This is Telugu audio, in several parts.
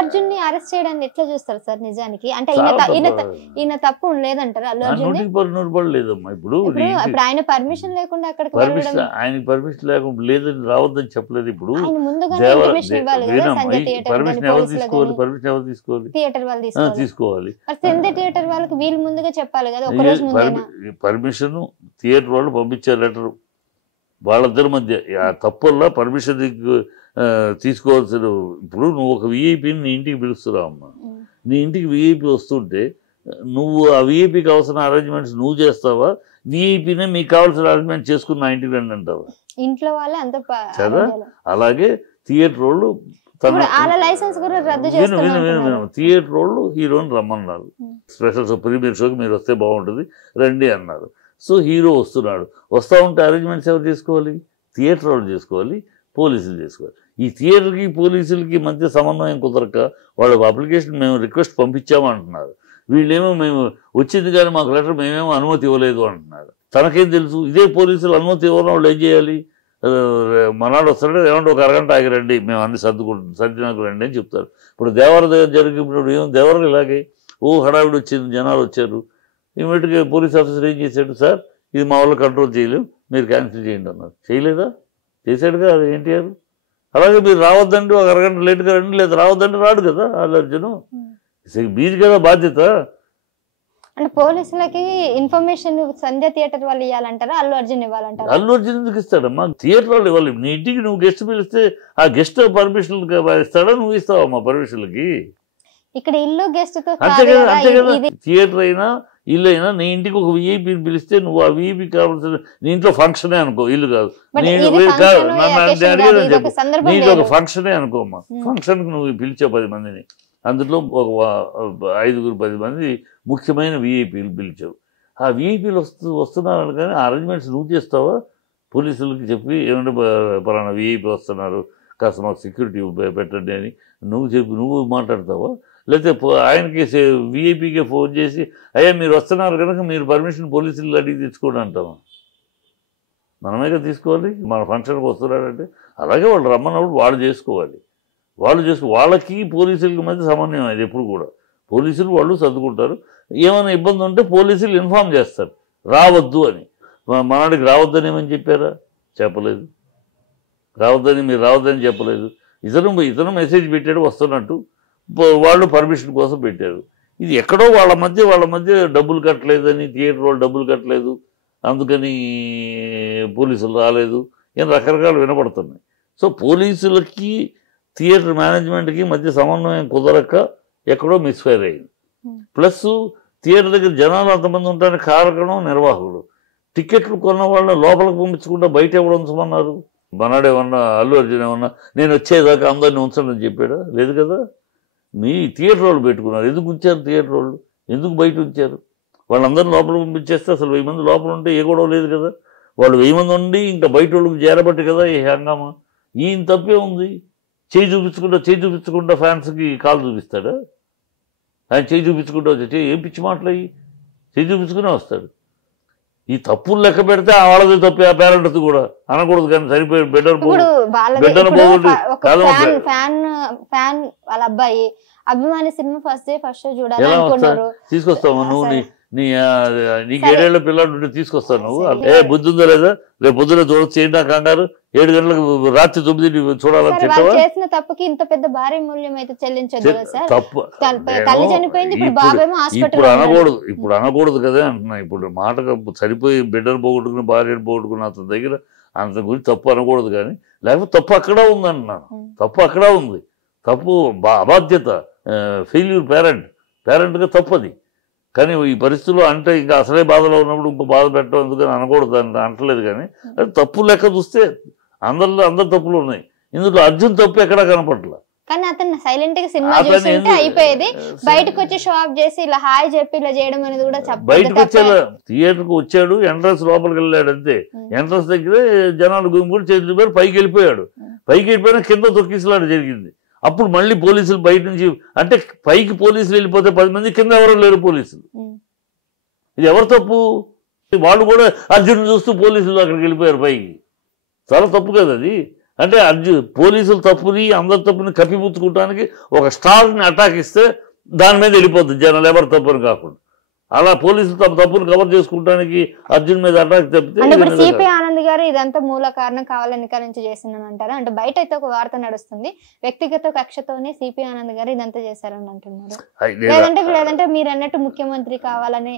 అర్జున్ ని అరెస్ట్ చేయడాన్ని ఎట్లా చూస్తారు సార్ నిజానికి? అంటే ఈయన తప్పు లేదంటారా అల్లు అర్జున్? 100% లేదమ్మా. ఇప్పుడు ఆయన పర్మిషన్ లేకుండా అక్కడికి ఆయన పర్మిషన్ లేకుండా లేదని రావద్దని చెప్పలేదు. ఇప్పుడు పర్మిషన్ ఎవరు తీసుకోవాలి? పర్మిషన్ ఎవరు తీసుకోవాలి? థియేటర్ వాళ్ళు తీసుకోవాలి. థియేటర్ వాళ్ళకి వీళ్ళు ముందుగా చెప్పాలి కదా. పర్మిషన్ థియేటర్ వాళ్ళు పంపించారు లెటర్. వాళ్ళిద్దరి మధ్య ఆ తప్పుల్లో పర్మిషన్ తీసుకోవాల్సిన. ఇప్పుడు నువ్వు ఒక విఐపిని నీ ఇంటికి పిలుస్తున్నావు అమ్మా. నీ ఇంటికి విఐపి వస్తుంటే నువ్వు ఆ విఐపికి అవసరం అరేంజ్మెంట్స్ నువ్వు చేస్తావా? విఐపినే మీకు కావాల్సిన అరేంజ్మెంట్ చేసుకుని నా ఇంటికి రండి అంటావా? ఇంట్లో వాళ్ళే అంత కదా. అలాగే థియేటర్ వాళ్ళు థియేటర్ వాళ్ళు హీరోని రమ్మన్నారు. స్పెషల్ ప్రీమియర్ షోకి మీరు వస్తే బాగుంటుంది రండి అన్నారు. సో హీరో వస్తున్నాడు. వస్తూ ఉంటే అరేంజ్మెంట్స్ ఎవరు చేసుకోవాలి? థియేటర్ వాళ్ళు చేసుకోవాలి, పోలీసులు చేసుకోవాలి. ఈ థియేటర్కి పోలీసులకి మధ్య సమన్వయం కుదరక వాళ్ళ అప్లికేషన్ మేము రిక్వెస్ట్ పంపించామంటున్నారు. వీళ్ళేమో మేము వచ్చింది కానీ మాకు లెటర్ మేమేమో అనుమతి ఇవ్వలేదు అంటున్నారు. తనకేం తెలుసు? ఇదే పోలీసులు అనుమతి ఇవ్వడం వాళ్ళు ఏం చేయాలి? మనాడు వస్తాడు, ఏమంటే ఒక అరగంట ఆగిరండి, మేము అన్ని సర్దినాకు రండి అని చెప్తారు. ఇప్పుడు దేవర దగ్గర జరిగినప్పుడు ఏమో దేవర ఇలాగే హడావిడి వచ్చింది, జనాలు వచ్చారు. ఇమీడియట్గా పోలీస్ ఆఫీసర్ ఏం చేశాడు? సార్ ఇది మా వాళ్ళు కంట్రోల్ చేయలేం, మీరు క్యాన్సిల్ చేయండి అన్నారు. చేయలేదా? చేశాడుగా అది ఎన్టీఆర్. అలాగే మీరు రావద్దండి, ఒక అరగంట లేట్గా రండి, లేదా రావద్దండి రాడు కదా అల్లు అర్జున్. మీది కదా బాధ్యత. అంటే పోలీసులకి ఇన్ఫర్మేషన్ సంధ్య థియేటర్ వాళ్ళు ఇవ్వాలంటారా, అల్లు అర్జున్ ఇవ్వాలంటారా? అల్లు అర్జున్ ఎందుకు ఇస్తాడమ్మా? థియేటర్ వాళ్ళు ఇవ్వాలి. నీ ఇంటికి నువ్వు గెస్ట్ పిలిస్తే ఆ గెస్ట్ పర్మిషన్ ఇస్తాడా? నువ్వు ఇస్తావమ్మా పర్మిషన్లకి? ఇక్కడ ఇల్లు గెస్ట్ అంతే కదా. అంతే కదా. థియేటర్ అయినా ఇల్లు అయినా నీ ఇంటికి ఒక విఐపీని పిలిస్తే నువ్వు ఆ విఐపీ కావాల్సిన నీ ఇంట్లో ఫంక్షనే అనుకో, ఇల్లు కాదు. నీకు ఒక ఫంక్షనే అనుకోమ్మా. ఫంక్షన్కి నువ్వు పిలిచావు 10 మందిని, అందులో ఒక 5-10 మంది ముఖ్యమైన విఐపీలు పిలిచావు. ఆ విఐపీలు వస్తున్నారు కానీ ఆ అరేంజ్మెంట్స్ నువ్వు చేస్తావా? పోలీసులకి చెప్పి ఏమంటే పలానా విఐపీ వస్తున్నారు, కాస్త మాకు సెక్యూరిటీ పెట్టండి అని నువ్వు మాట్లాడతావా? లేకపోతే ఆయనకి విఐపీకే ఫోన్ చేసి అయ్యా మీరు వస్తున్నారు కనుక మీరు పర్మిషన్ పోలీసులు అడిగి తెచ్చుకోండి అంటావా? మనమే కదా తీసుకోవాలి. మన ఫంక్షన్కి వస్తున్నాడంటే అలాగే వాళ్ళు రమ్మన్నప్పుడు వాళ్ళు చేసుకోవాలి. వాళ్ళకి పోలీసులకి మధ్య సమన్వయం అది ఎప్పుడు కూడా. పోలీసులు వాళ్ళు సర్దుకుంటారు. ఏమైనా ఇబ్బంది ఉంటే పోలీసులు ఇన్ఫామ్ చేస్తారు రావద్దు అని. మనడికి రావద్దని ఏమని చెప్పారా? చెప్పలేదు. మీరు రావద్దని చెప్పలేదు. ఇతను మెసేజ్ పెట్టాడు వస్తున్నట్టు, వాళ్ళు పర్మిషన్ కోసం పెట్టారు. ఇది ఎక్కడో వాళ్ళ మధ్య డబ్బులు కట్టలేదని, థియేటర్ వాళ్ళు డబ్బులు కట్టలేదు అందుకని పోలీసులు రాలేదు, ఏం రకరకాలు వినపడుతున్నాయి. సో పోలీసులకి థియేటర్ మేనేజ్మెంట్కి మధ్య సమన్వయం కుదరక ఎక్కడో మిస్ఫైర్ అయింది. ప్లస్ థియేటర్ దగ్గర జనాలు అంతమంది ఉంటారని కారకం నిర్వాహకుడు. టికెట్లు కొన్న వాళ్ళని లోపలికి పంపించకుండా బయట ఎవరు ఉంచమన్నారు? మనడేమన్నా అల్లు అర్జున్ ఏమన్నా నేను వచ్చేదాకా అందరినీ ఉంచండి అని చెప్పాడా? లేదు కదా. మీ థియేటర్ వాళ్ళు పెట్టుకున్నారు. ఎందుకు ఉంచారు థియేటర్ వాళ్ళు? ఎందుకు బయట ఉంచారు? వాళ్ళందరినీ లోపల పంపించేస్తే అసలు 1000 మంది లోపల ఉంటే ఏ గొడవ లేదు కదా. వాళ్ళు 1000 మంది ఉండి ఇంకా బయట వాళ్ళకి చేరబట్టి కదా ఈ హంగామా. ఈయన తప్పే ఉంది. చేయి చూపించకుండా ఫ్యాన్స్కి కాలు చూపిస్తాడా? ఆయన చేయి చూపించుకుంటూ వచ్చి ఏం పిచ్చి మాటలయ్యి చేయి చూపించుకునే వస్తాడు. ఈ తప్పులు లెక్క పెడితే వాళ్ళది తప్పి ఆ పేరెంట్స్ కూడా అనకూడదు. కానీ సరిపోయి బిడ్డను వాళ్ళ అబ్బాయి అభిమాని సినిమా ఫస్ట్ షో చూడాలి తీసుకొస్తావు నువ్వు. నీకు 7 ఏళ్ల పిల్లలు ఉంటే తీసుకొస్తావు నువ్వు. బుద్ధి ఉందా లేదా? రేపు పొద్దున చూడొచ్చు ఏంటి కాంగారు 7 గంటలకు రాత్రి 9 చూడాలని చెప్పావా? చేసిన తప్పుకి ఇంత పెద్ద భారీ మూల్యం అయితే చెల్లించదు తప్పు. తల్లి చనిపోయింది, ఇప్పుడు అనకూడదు కదా అంటున్నా. ఇప్పుడు మాటకు సరిపోయి బిడ్డను పోగొట్టుకుని భార్యను పోగొట్టుకుని అతని దగ్గర అంత గురించి తప్పు అనకూడదు. కానీ లేకపోతే తప్పు అక్కడ ఉంది అంటున్నాను. తప్పు అక్కడ ఉంది. తప్పు అబాధ్యత, ఫెయిల్యూర్ పేరెంట్గా తప్పది. కానీ ఈ పరిస్థితుల్లో అంటే ఇంకా అసలే బాధలో ఉన్నప్పుడు ఇంకో బాధ పెట్టడం ఎందుకని అనకూడదు అంటలేదు. కానీ అది తప్పు లెక్క చూస్తే అందరు తప్పులు ఉన్నాయి. ఇందులో అర్జున్ తప్పు ఎక్కడా కనపడలే. కానీ అతను సైలెంట్ గా సినిమా చూస్తుంటే అయిపోయేది. బయటకు వచ్చి షో ఆఫ్ చేసి ఇలా హాయ్ చెప్పి ఇలా చేయడం అనేది కూడా బయటకు వచ్చేలా థియేటర్కి వచ్చాడు, ఎంట్రన్స్ లోపలికి వెళ్ళాడు అంతే. ఎంట్రన్స్ దగ్గరే జనాలు గుంపులు చేతులు పైకి వెళ్ళిపోయాడు. పైకి వెళ్ళిపోయినా కింద తొక్కిసలాట జరిగింది. అప్పుడు మళ్ళీ పోలీసులు బయట నుంచి అంటే పైకి పోలీసులు వెళ్ళిపోతే 10 మంది, కింద ఎవరు లేరు పోలీసులు. ఇది ఎవరు తప్పు? వాళ్ళు కూడా అర్జున్ చూస్తూ పోలీసులు అక్కడికి వెళ్ళిపోయారు పైకి. చాలా తప్పు కదా అది. అంటే పోలీసులు తప్పుని అందరి తప్పుని కప్పిపుచ్చుకోవడానికి ఒక స్టార్ని అటాక్ ఇస్తే దాని మీద వెళ్ళిపోతుంది జనాలు, ఎవరు తప్పుని కాకుండా. అలా పోలీసులు తప్పును కవర్ చేసుకుంటానికి అర్జున్ మీద అటాక్ చెప్తే అంటే ఇప్పుడు సిపి ఆనంద్ గారు ఇదంతా మూల కారణం కావాలని ఎన్నికల నుంచి చేసిందని అంటారా? అంటే బయట అయితే ఒక వార్త నడుస్తుంది, వ్యక్తిగత కక్షతోనే సిపి ఆనంద్ గారు ఇదంతా చేశారని అంటున్నారు. లేదంటే మీరు అన్నట్టు ముఖ్యమంత్రి కావాలని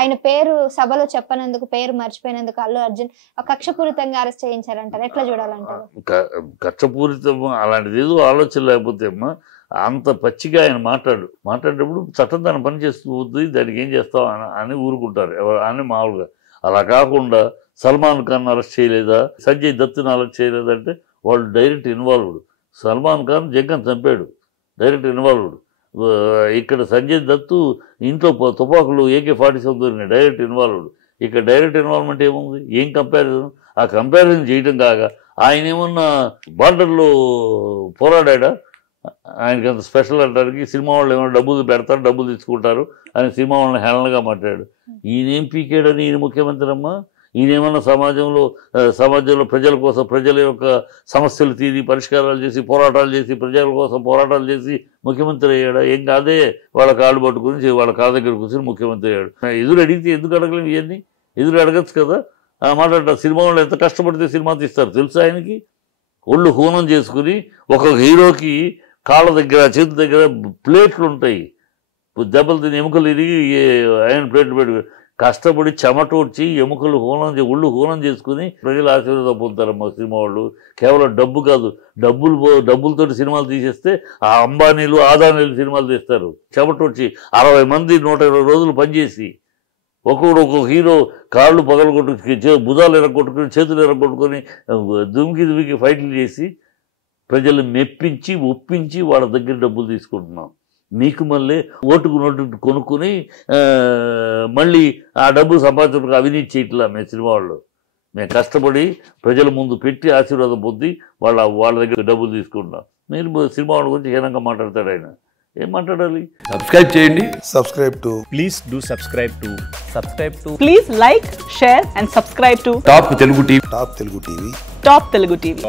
ఆయన పేరు సభలో చెప్పనందుకు, పేరు మర్చిపోయినందుకు అల్లు అర్జున్ కక్షపూరితంగా అరెస్ట్ చేయించారంటారు. ఎట్లా చూడాలంటారు? కక్షపూరితం అలాంటిది ఏదో ఆలోచన లేకపోతే అమ్మా అంత పచ్చిగా ఆయన మాట్లాడేటప్పుడు చట్టం దాన్ని పని చేస్తూ పోతుంది, దానికి ఏం చేస్తావు అని ఊరుకుంటారు అని మామూలుగా. అలా కాకుండా సల్మాన్ ఖాన్ అరెస్ట్ చేయలేదా, సంజయ్ దత్తుని అరెస్ట్ చేయలేదంటే వాళ్ళు డైరెక్ట్ ఇన్వాల్వ్డ్. సల్మాన్ ఖాన్ జగ్గన్ చంపాడు, డైరెక్ట్ ఇన్వాల్వ్డ్. ఇక్కడ సంజయ్ దత్తు ఇంట్లో తుపాకులు AK-47 దొరికినాయి, డైరెక్ట్ ఇన్వాల్వ్డ్. ఇక్కడ డైరెక్ట్ ఇన్వాల్వ్మెంట్ ఏముంది, ఏం కంపారిజన్? ఆ కంపారిజన్ చేయడం కాగా ఆయన ఏమన్నా బార్డర్లో పోరాడా? ఆయనకి అంత స్పెషల్ అంటానికి సినిమా వాళ్ళు ఏమైనా డబ్బులు పెడతారు, డబ్బులు తీసుకుంటారు అని సినిమా వాళ్ళని హేళనగా మాట్లాడాడు. ఈయనేం పీకాడని ఈయన ముఖ్యమంత్రి అమ్మా? ఈయనేమన్నా సమాజంలో ప్రజల కోసం, ప్రజల యొక్క సమస్యలు తీరి పరిష్కారాలు చేసి, పోరాటాలు చేసి, ప్రజల కోసం పోరాటాలు చేసి ముఖ్యమంత్రి అయ్యాడా? ఏం కాదే, వాళ్ళ కాళ్ళు పట్టుకుని వాళ్ళ కాళ్ళ దగ్గర కూర్చొని ముఖ్యమంత్రి అయ్యాడు. ఎదురు అడిగితే ఎందుకు అడగలేము? ఇవన్నీ ఎదురు అడగచ్చు కదా. మాట్లాడతారు సినిమా వాళ్ళు ఎంత కష్టపడితే సినిమా తీస్తారు తెలుసు ఆయనకి. ఒళ్ళు హూనం చేసుకుని ఒక హీరోకి కాళ్ళ దగ్గర, చేతి దగ్గర ప్లేట్లు ఉంటాయి, దెబ్బలు తిని ఎముకలు ఇరిగి ఐరన్ ప్లేట్లు పెట్టుకుని కష్టపడి చెమటోడ్చి ఎముకలు ఒళ్ళు హూనం చేసుకుని ప్రజలు ఆశీర్వాదం పొందుతారమ్మా సినిమా వాళ్ళు. కేవలం డబ్బు కాదు, డబ్బులతోటి సినిమాలు తీసేస్తే ఆ అంబానీలు, ఆదానీలు సినిమాలు తీస్తారు. చెమటోడ్చి 60 మంది 120 రోజులు పనిచేసి ఒక్కొక్క హీరో కాళ్ళు పగలగొట్టుకుని, భుజాలు ఎరగొట్టుకుని, చేతులు ఎరగొట్టుకొని దుమికి ఫైట్లు చేసి ప్రజలు మెప్పించి, ఒప్పించి వాళ్ళ దగ్గర డబ్బులు తీసుకుంటున్నాం. మీకు మళ్ళీ ఓటుకు నోటు కొనుక్కొని మళ్ళీ ఆ డబ్బు సంపాదించడానికి అవినీతి చేయట్లా మేము సినిమా వాళ్ళు. మేము కష్టపడి ప్రజల ముందు పెట్టి ఆశీర్వాదం పొంది వాళ్ళ దగ్గర డబ్బులు తీసుకుంటున్నాం. మీరు సినిమా వాళ్ళ గురించి హీనంగా మాట్లాడతాడు ఆయన. ఏం మాట్లాడాలి? సబ్స్క్రైబ్ చేయండి. Please do subscribe to. Please like, share and subscribe to top Telugu TV. Top Telugu TV.